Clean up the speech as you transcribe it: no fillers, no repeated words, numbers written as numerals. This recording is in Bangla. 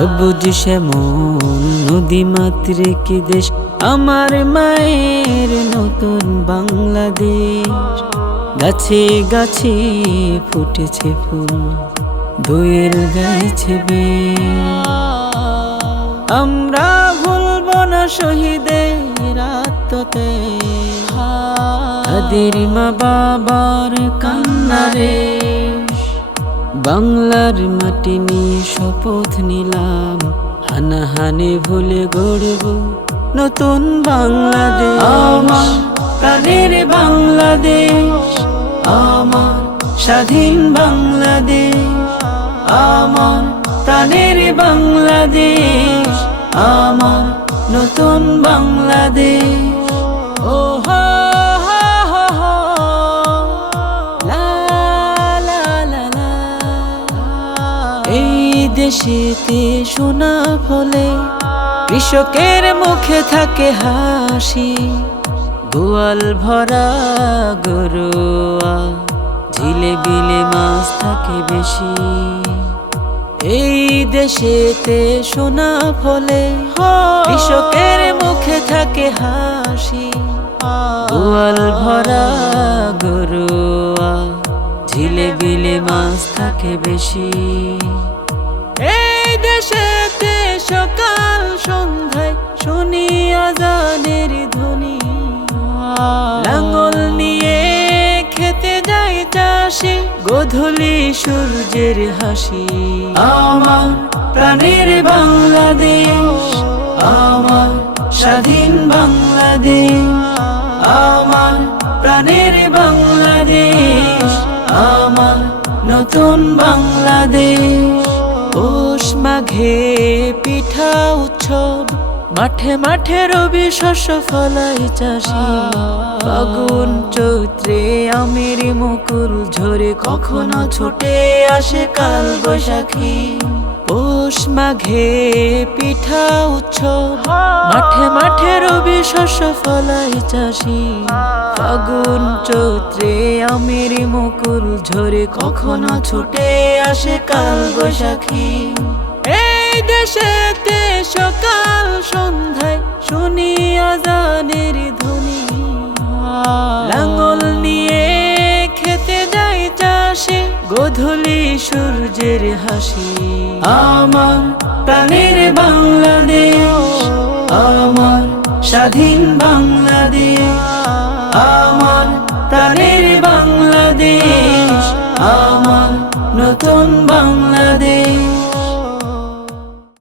সবুজ শ্যামল নদী মাতৃক দেশ আমার মায়ের নতুন বাংলাদেশ। গাছে গাছে ফুটেছে ফুল, দোয়েল গাইছে বেশ। আমরা ভুলব না শহীদের আত্মত্যাগ, তাদের মা বাবার কান্নারে। বাংলার মাটি নিয়ে শপথ নিলাম, হানাহানি ভুলে গড়ব নতুন বাংলাদেশ। আমার প্রাণের বাংলাদেশ, আমার স্বাধীন বাংলাদেশ, আমার প্রাণের বাংলাদেশ, আমার নতুন বাংলাদেশ। ও হো হো হো হো, লা লা লা লা। এই দেশেতে সোনা ফলে, কৃষকের মুখে থাকে হাসি। গোয়াল ভরা গরুয়া, ঝিলে বিলে মাছ থাকে বেশি। এই দেশেতে সোনা ফলে, কৃষকের মুখে থাকে হাসি। গোয়াল ভরা গরুয়া, ঝিলে বিলে মাছ থাকে বেশি। এই দেশেতে সকাল সন্ধ্যায় শুনি আজানের ধ্বনি। লাঙ্গল নিয়ে খেতে যাই চাষি, গোধূলি সূর্যের হাসি। আমার প্রাণের বাংলাদেশ, আমার স্বাধীন বাংলাদেশ, আমার প্রাণের বাংলাদেশ, আমার নতুন বাংলাদেশ। পৌষ মাঘে পিঠা উৎসব, মাঠে মাঠে রবি শস্য ফলাই চাষি। ফাগুন চৈত্রে আমের মুকুল ঝরে, কখনো ছুটে আসে কাল বৈশাখী। পৌষ মাঘে পিঠা উৎসব, মাঠে মাঠে রবি শস্য ফলাই চাষি। ফাগুন চৈত্রে আমের মুকুল ঝরে, কখনো ছুটে আসে কাল বৈশাখী। এই দেশেতে সকাল সন্ধ্যায় শুনি আজানের ধ্বনি। লাঙ্গল নিয়ে খেতে যাই চাষি, গোধূলি সূর্যের হাসি। আমার প্রাণের বাংলাদেশ, আমার স্বাধীন বাংলাদেশ, আমার প্রাণের বাংলাদেশ, আমার নতুন বাংলাদেশ।